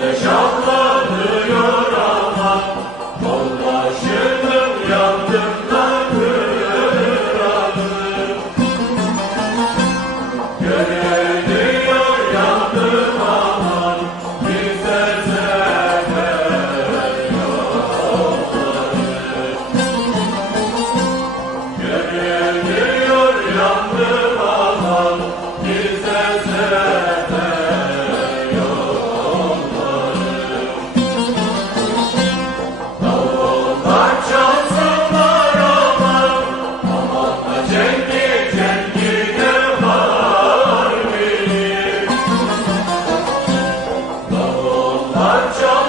Güneş avlanıyor Allah Yoldaşı